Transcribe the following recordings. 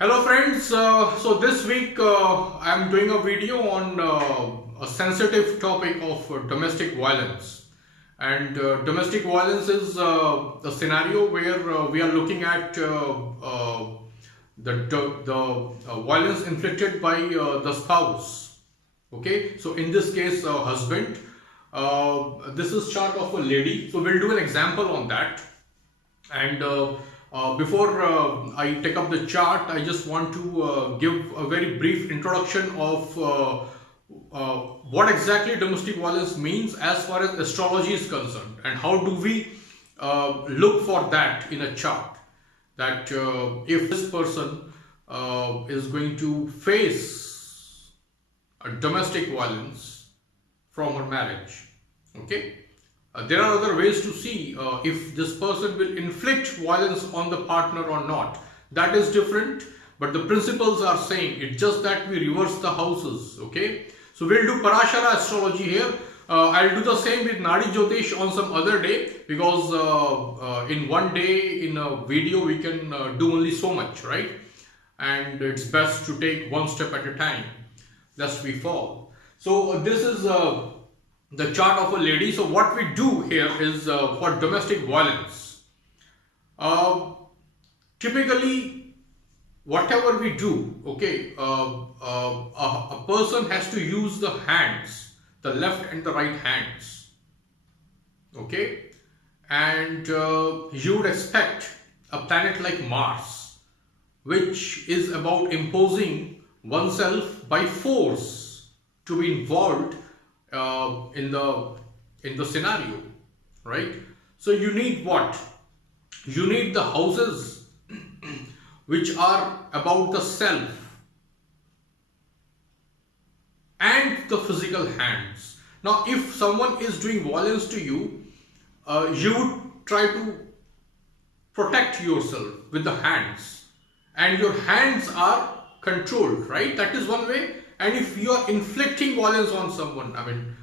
Hello friends, so this week I am doing a video on a sensitive topic of domestic violence. And domestic violence is a scenario where we are looking at the violence inflicted by the spouse. Okay, so in this case, husband. This is chart of a lady. So we'll do an example on that. And before I take up the chart, I just want to give a very brief introduction of what exactly domestic violence means as far as astrology is concerned, and how do we look for that in a chart. That if this person is going to face a domestic violence from her marriage, okay. There are other ways to see if this person will inflict violence on the partner or not. That is different, but the principles are same. It's just that we reverse the houses, okay? So we'll do Parashara astrology here. I'll do the same with Nadi Jyotish on some other day, because in one day in a video we can do only so much, right? And it's best to take one step at a time, lest we fall. So this is the chart of a lady. So what we do here is for domestic violence. Typically, whatever we do, okay, a person has to use the hands, the left and the right hands, okay, and you would expect a planet like Mars, which is about imposing oneself by force, to be involved in the scenario, right? So you need what? You need the houses which are about the self and the physical hands. Now, if someone is doing violence to you, you would try to protect yourself with the hands, and your hands are controlled, right? That is one way. And if you are inflicting violence on someone, I mean,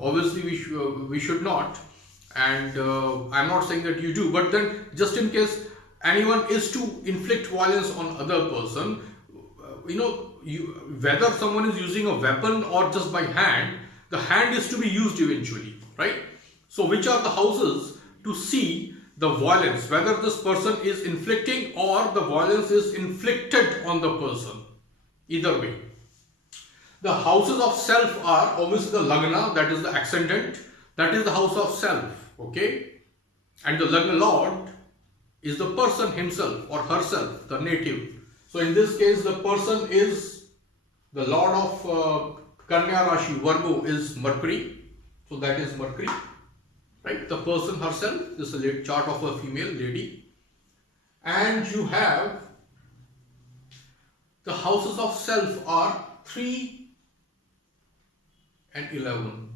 obviously we should not, and I'm not saying that you do, but then just in case anyone is to inflict violence on other person, whether someone is using a weapon or just by hand, the hand is to be used eventually, right? So which are the houses to see the violence, whether this person is inflicting or the violence is inflicted on the person? Either way. The houses of self are obviously the Lagna, that is the ascendant, that is the house of self, okay? And the Lagna Lord is the person himself or herself, the native. So in this case, the person is the Lord of Kanya Rashi, Virgo is Mercury. So that is Mercury, right? The person herself, this is a chart of a female lady. And you have the houses of self are 3 and 11.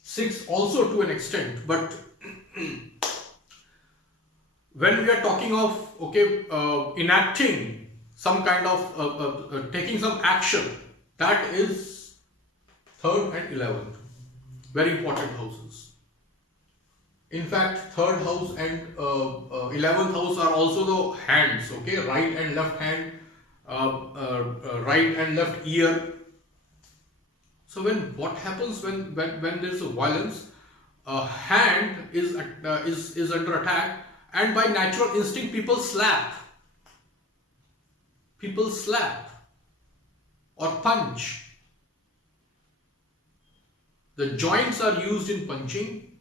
6 also to an extent, but when we are talking of, okay, enacting some kind of taking some action, that is 3rd and 11th, very important houses. In fact, 3rd house and 11th house are also the hands, okay, right and left hand, right and left ear. So what happens when there is a violence, a hand is under attack, and by natural instinct people slap or punch. The joints are used in punching,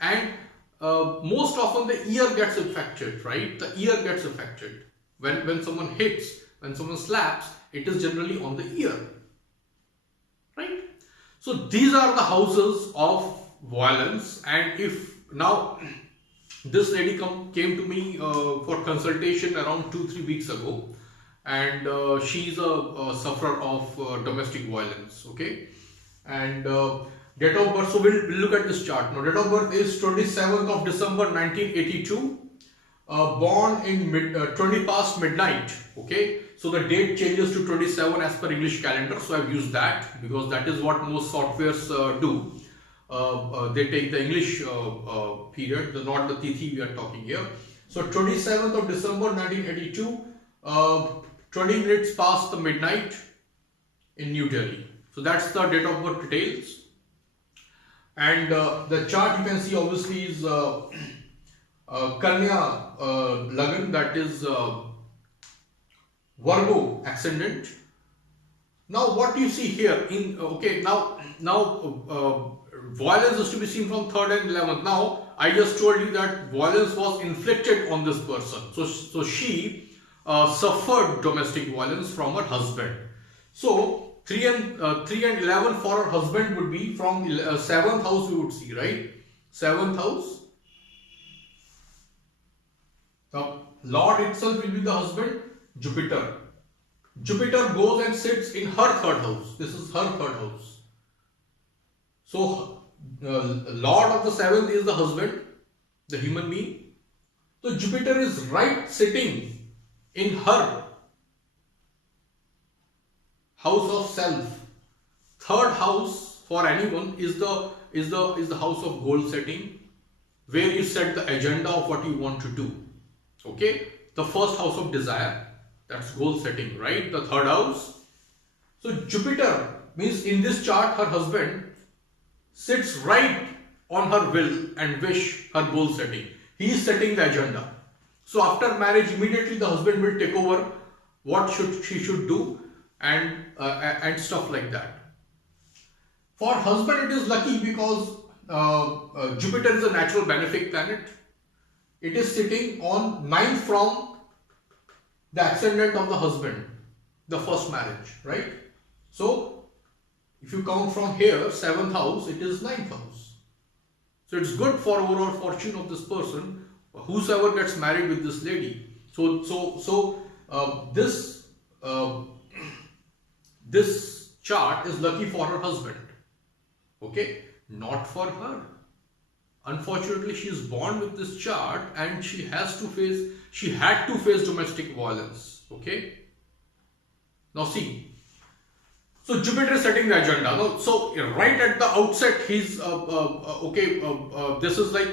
and most often the ear gets affected, right? The ear gets affected when someone hits, when someone slaps, it is generally on the ear. Right? So these are the houses of violence. And if now this lady came to me for consultation around 2-3 weeks ago, and she's a sufferer of domestic violence, okay, and date of birth, so we'll look at this chart now. Date of birth is 27th of December 1982, born in 20 past midnight, okay. So the date changes to 27 as per English calendar. So I've used that because that is what most softwares do. They take the English period, not the Tithi we are talking here. So 27th of December 1982, 20 minutes past the midnight in New Delhi. So that's the date of birth details. And the chart you can see obviously is Kanya Lagan, that is Virgo ascendant. Now what you see here in violence is to be seen from 3rd and 11th. Now I just told you that violence was inflicted on this person. So she suffered domestic violence from her husband. So 3 and 11 for her husband would be from 7th house, we would see, right? 7th house. The Lord itself will be the husband, Jupiter. Jupiter goes and sits in her 3rd house. This is her 3rd house. So Lord of the 7th is the husband, the human being. So Jupiter is right sitting in her house of self. 3rd house for anyone is the house of goal setting, where you set the agenda of what you want to do. Okay, the 1st house of desire, that's goal setting, right? The 3rd house. So Jupiter means in this chart her husband sits right on her will and wish, her goal setting. He is setting the agenda. So after marriage, immediately the husband will take over what she should do and stuff like that. For husband, it is lucky because Jupiter is a natural benefic planet. It is sitting on 9th from the ascendant of the husband, the first marriage, right? So if you count from here, 7th house, it is 9th house. So it's good for overall fortune of this person, whosoever gets married with this lady. This chart is lucky for her husband. Okay, not for her. Unfortunately, she is born with this chart and she had to face domestic violence. Okay. Now see. So Jupiter is setting the agenda. Now, so right at the outset, he's this is like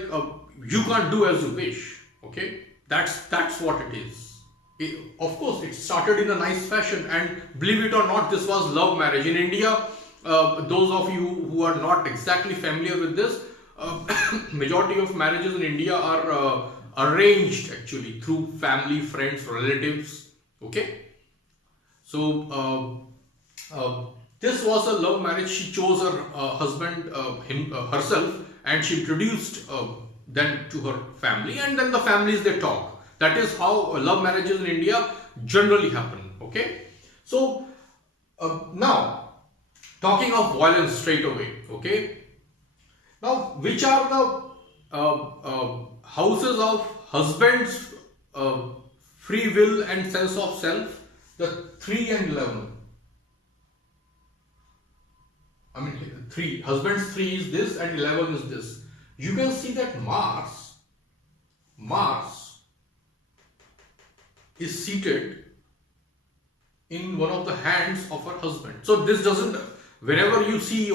you can't do as you wish. Okay, that's what it is. Of course, it started in a nice fashion, and believe it or not, this was love marriage in India. Those of you who are not exactly familiar with this, majority of marriages in India are arranged actually through family, friends, relatives. Okay, so this was a love marriage. She chose her husband herself, and she introduced them to her family, and then the families they talk. That is how love marriages in India generally happen. Okay, so now talking of violence straight away. Okay, now which are the houses of husband's free will and sense of self? The 3 and 11. I mean, 3. Husband's 3 is this and 11 is this. You can see that Mars is seated in one of the hands of her husband. So this doesn't, whenever you see,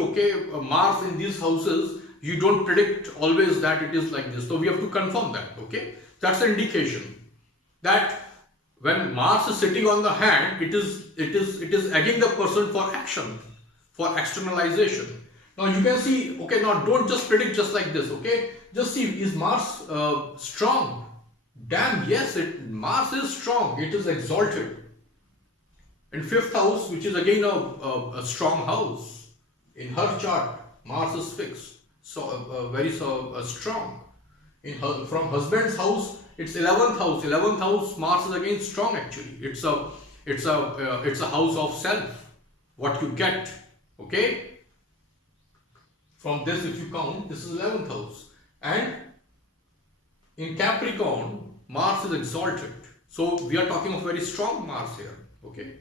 Mars in these houses, you don't predict always that it is like this. So we have to confirm that. Okay, that's an indication that when Mars is sitting on the hand, it is egging the person for action, for externalization. Now you can see, okay, now don't just predict just like this, okay? Just see, is Mars strong? Damn, yes, Mars is strong, it is exalted. In 5th house, which is again a strong house, in her chart, Mars is fixed, so very strong. From husband's house, it's 11th house. 11th house, Mars is again strong actually. It's a house of self. What you get, okay? From this, if you count, this is 11th house. And in Capricorn, Mars is exalted. So we are talking of very strong Mars here, okay?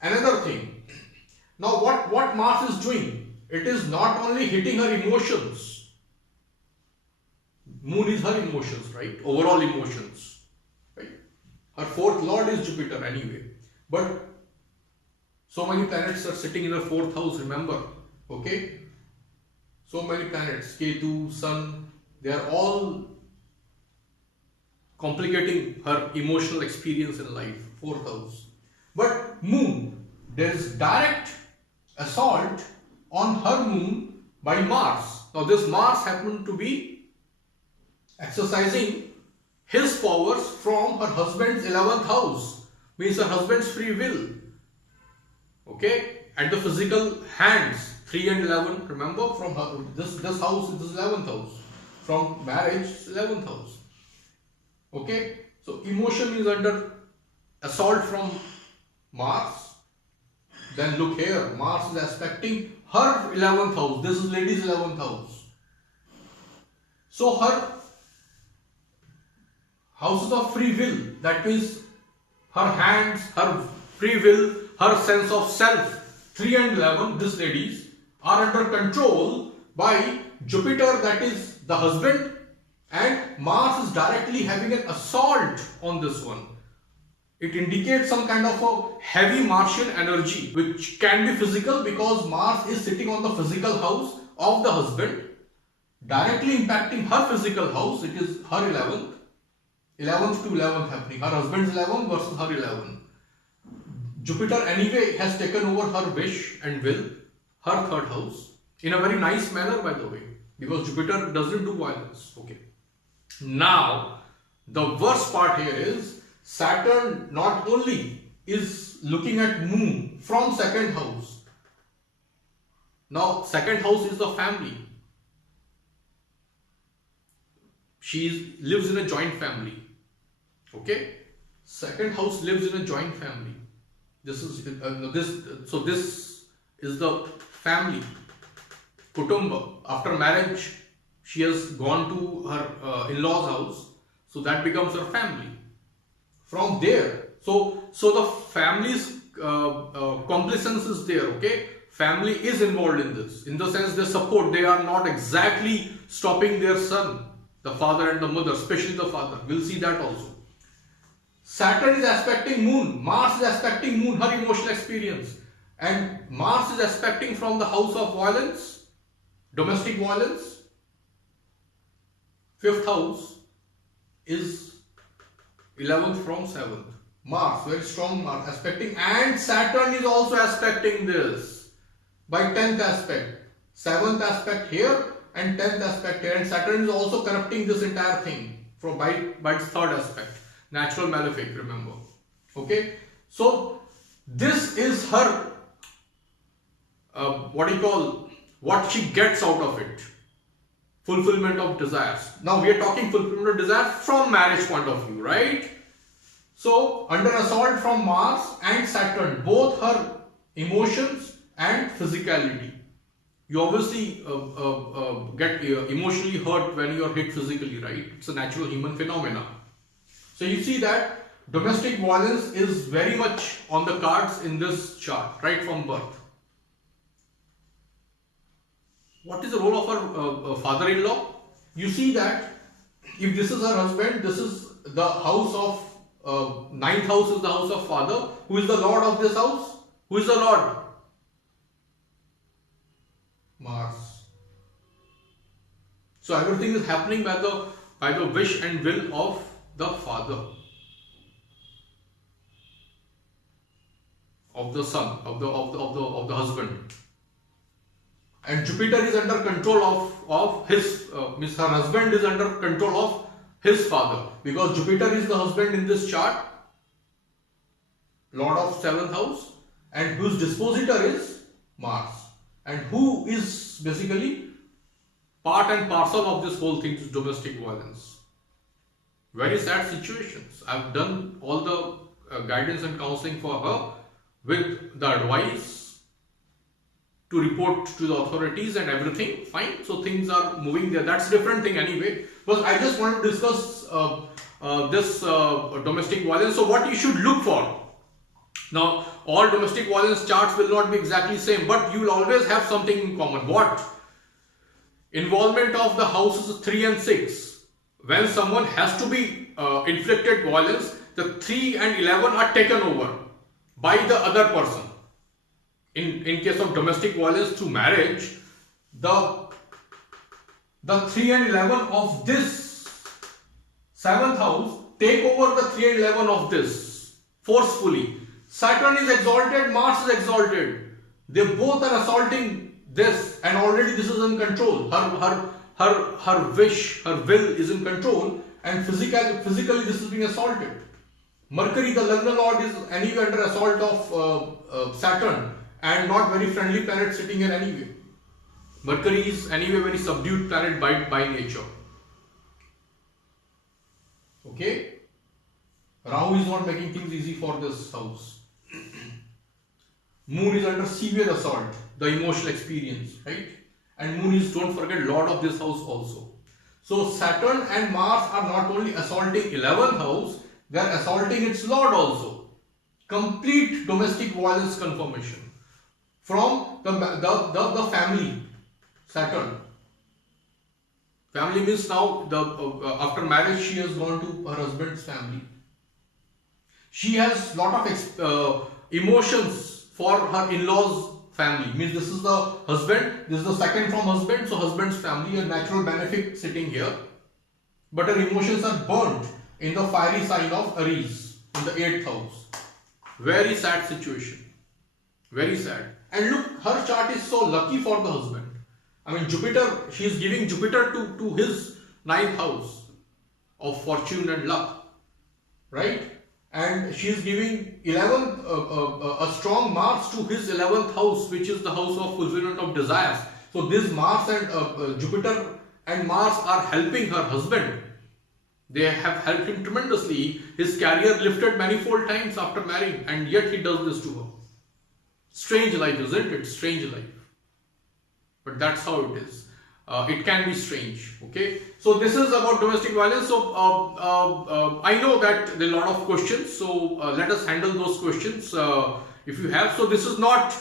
Another thing. Now what Mars is doing? It is not only hitting her emotions. Moon is her emotions, right? Overall emotions, right? Her 4th lord is Jupiter anyway. But so many planets are sitting in the 4th house, remember, okay? So many planets, Ketu, Sun, they are all complicating her emotional experience in life. Fourth house. But moon, there is direct assault on her moon by Mars. Now this Mars happened to be exercising his powers from her husband's 11th house, means her husband's free will. Okay, and the physical hands, 3 and 11, remember, from her, this house is 11th house, from marriage 11th house. Okay, so emotion is under assault from Mars. Then look here, Mars is aspecting her 11th house. This is lady's 11th house. So her houses of free will, that means her hands, her free will, her sense of self, 3 and 11, this ladies, are under control by Jupiter, that is the husband, and Mars is directly having an assault on this one. It indicates some kind of a heavy Martian energy, which can be physical because Mars is sitting on the physical house of the husband, directly impacting her physical house. It is her 11th to 11th happening, her husband's 11 versus her 11. Jupiter anyway has taken over her wish and will, her third house, in a very nice manner, by the way, because Jupiter doesn't do violence. Okay. Now, the worst part here is Saturn not only is looking at moon from second house. Now, second house is the family. She lives in a joint family. Okay, second house lives in a joint family. This is this is the family, kutumba. After marriage, she has gone to her in-laws' house, so that becomes her family. From there, so the family's complacence is there. Okay, family is involved in this, in the sense they support. They are not exactly stopping their son, the father and the mother, especially the father. We'll see that also. Saturn is aspecting moon, Mars is aspecting moon, her emotional experience, and Mars is aspecting from the house of violence, domestic violence. Fifth house is 11th from 7th. Mars, very strong Mars aspecting, and Saturn is also aspecting this by 10th aspect. 7th aspect here and 10th aspect here, and Saturn is also corrupting this entire thing from by its third aspect. Natural malefic, remember. Okay, so this is her what she gets out of it, fulfillment of desires. Now we are talking fulfillment of desires from marriage point of view, right? So under assault from Mars and Saturn, both her emotions and physicality. You obviously get emotionally hurt when you are hit physically, right? It's a natural human phenomena. So you see that domestic violence is very much on the cards in this chart, right from birth. What is the role of her father-in-law? You see that if this is her husband, this is the house of, 9th house is the house of father. Who is the lord of this house? Who is the lord? Mars. So everything is happening by the wish and will of the father, of the son, of the husband. And Jupiter is under control of his means her husband is under control of his father, because Jupiter is the husband in this chart, lord of 7th house, and whose dispositor is Mars, and who is basically part and parcel of this whole thing, is domestic violence. Very sad situations. I've done all the guidance and counseling for her with the advice to report to the authorities and everything. Fine. So things are moving there. That's a different thing anyway. But I just want to discuss this domestic violence. So what you should look for. Now, all domestic violence charts will not be exactly same, but you will always have something in common. What? Involvement of the houses 3 and 6. When someone has to be inflicted violence, the 3 and 11 are taken over by the other person. In case of domestic violence through marriage, the 3 and 11 of this 7th house take over the 3 and 11 of this forcefully. Saturn is exalted, Mars is exalted. They both are assaulting this, and already this is in control. Her wish, her will is in control, and physically this is being assaulted. Mercury, the Lagna Lord, is anyway under assault of Saturn, and not very friendly planet sitting here anyway. Mercury is anyway very subdued planet by nature. Okay? Rahu is not making things easy for this house. Moon is under severe assault, the emotional experience, right? And Moon is, don't forget, Lord of this house also. So Saturn and Mars are not only assaulting 11th house, they are assaulting its Lord also. Complete domestic violence confirmation from the family. Saturn. Family means now after marriage she has gone to her husband's family. She has lot of emotions for her in-laws family. Means this is the husband, this is the second from husband, so husband's family, a natural benefic sitting here. But her emotions are burnt in the fiery sign of Aries in the 8th house. Very sad situation. Very sad. And look, her chart is so lucky for the husband. I mean, Jupiter, she is giving Jupiter to his 9th house of fortune and luck, right? And she is giving 11th, a strong Mars to his 11th house, which is the house of fulfillment of desires. So this Mars and Jupiter and Mars are helping her husband. They have helped him tremendously. His career lifted manifold times after marrying, and yet he does this to her. Strange life, isn't it? Strange life. But that's how it is. It can be strange. Okay. So this is about domestic violence. So I know that there are a lot of questions. So let us handle those questions if you have. So this is not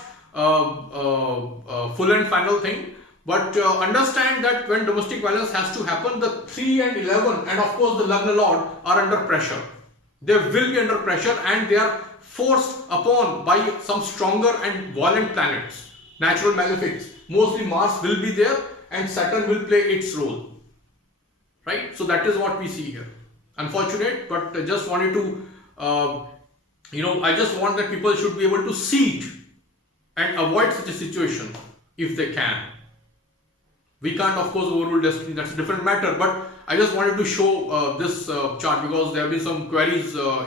full and final thing. But understand that when domestic violence has to happen, the 3 and 11 and of course the Lagna Lord are under pressure. They will be under pressure and they are forced upon by some stronger and violent planets, natural malefics. Mostly Mars will be there and Saturn will play its role. Right? So that is what we see here. Unfortunate, but I just wanted to, I just want that people should be able to see it and avoid such a situation if they can. We can't, of course, overrule destiny, that's a different matter, but I just wanted to show this chart because there have been some queries to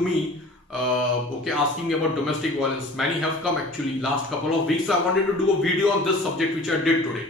me, asking about domestic violence. Many have come actually last couple of weeks, so I wanted to do a video on this subject which I did today.